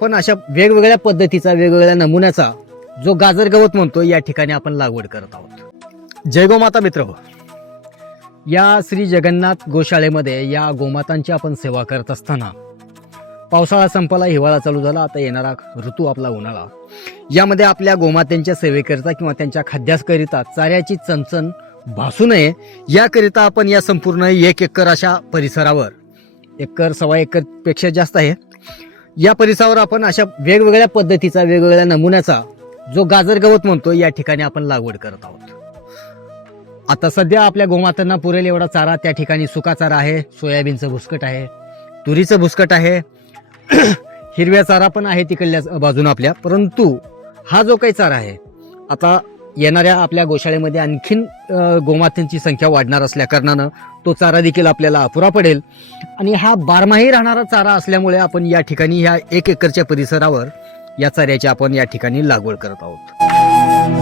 पण अशा वेगवेगळ्या पद्धतीचा वेगवेगळ्या नमुन्याचा जो गाजर गवत म्हणतो या ठिकाणी आपण लागवड करत आहोत. जय गोमाता मित्र हो, या श्री जगन्नाथ गोशाळेमध्ये या गोमातांची आपण सेवा करत असताना पावसाळा संपला, हिवाळा चालू झाला, आता येणारा ऋतू आपला उन्हाळा. यामध्ये आपल्या गोमात्यांच्या सेवेकरिता किंवा त्यांच्या खाद्याकरिता चाऱ्याची चणचण भासू नये याकरिता आपण या संपूर्ण 1 एकर अशा परिसरावर, एकर सव्वा एकर पेक्षा जास्त आहे, या परिसरावर आपण अशा वेगवेगळ्या पद्धतीचा वेगवेगळ्या नमुन्याचा जो गाजर गवत म्हणतो या ठिकाणी आपण लागवड करत आहोत. आता सध्या आपल्या गोमातांना पुरेल एवढा चारा त्या ठिकाणी सुका चारा आहे, सोयाबीनचं भुसकट आहे, तुरीचं भुसकट आहे, हिरव्या चारा पण आहे तिकडल्या बाजूने आपल्या. परंतु हा जो काही चारा आहे, आता येणाऱ्या आपल्या गोशाळेमध्ये आणखीन गोमातांची संख्या वाढणार असल्या कारणानं तो चारा देखील आपल्याला अपुरा पडेल. आणि हा बारमाही राहणारा चारा असल्यामुळे आपण या ठिकाणी ह्या 1 एकरच्या परिसरावर या चाऱ्याची आपण या ठिकाणी लागवड करत आहोत.